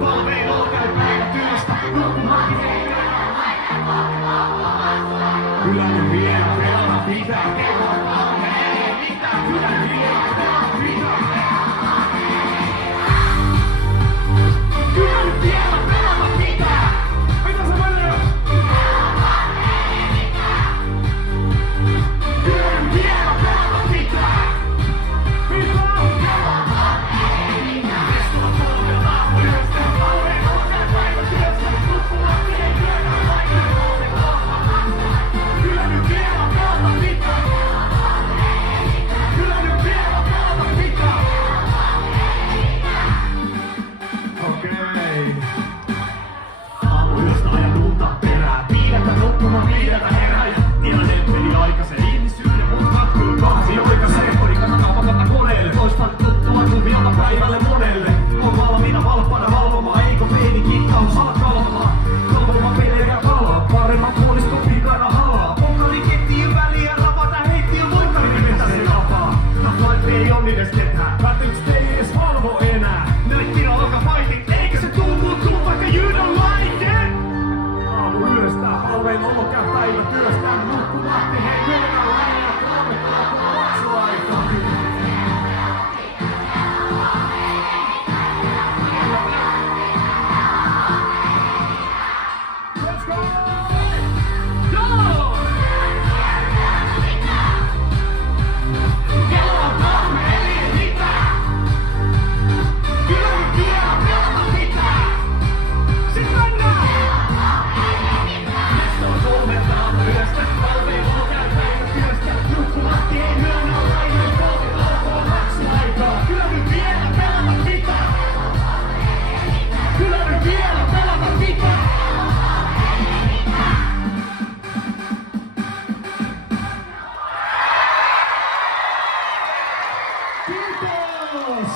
Palvelu käy päivä työstä, nukkumaankin kyllä nyt vielä pelata pitää, kello ei mitään, kyllä nyt vielä pelata pitää. Kyllä nyt vielä pelata pitää! Mitä se menee? Kyllä nyt vielä pelata pitää! Mitä? Kestoa kolmella aamuyöstä, palveen olkeen päivä työstä, nukkumaankin ei työtä vaikea. Kyllä nyt vielä pelata pitää! Kyllä nyt vielä pelata pitää! Okei. Aamuyöstä ajan lunta perää. Viidettä nukkumaan, viidettä herää. Ja tilanne meni aikaisen ihmisyyden, mut katkuu kahsi oikaisee. Kodikata kaupakata koneelle. Toistan tuttua tuviota päivälle monelle. On valmiina valppana valvomaan, eikö peini kikkaus ala kalvamaan. Kalvamaan pelejä kalaa, paremmat huolisto pikana halaa. Pokali kettiin väliä, rapata heittiin voikkari nimetä sen apaa. Tahtoit ei onnides tetää, päätelyks ei edes valvo enää. Näitkin alkaa fighting, eikä se tuu muuttuu vaikka you don't like it. Aamuyöstä, halvein olo käy päivä työstä. Nukkumatti, hei mennään lähellä, kolme alkaa maksuaika. Let's go! Go! Kello on 3, eli mitään. Kyllä nyt vielä pelata pitää. Sit mennään! Kesto on 3 aamuyöstä, palvelu käy päivä työstä. Nukkumatti ei myönnä lainen, kolme alkoi maksuaikaa. Kyllä nyt vielä pelata pitää. Kyllä nyt vielä pelata pitää. Kiitos!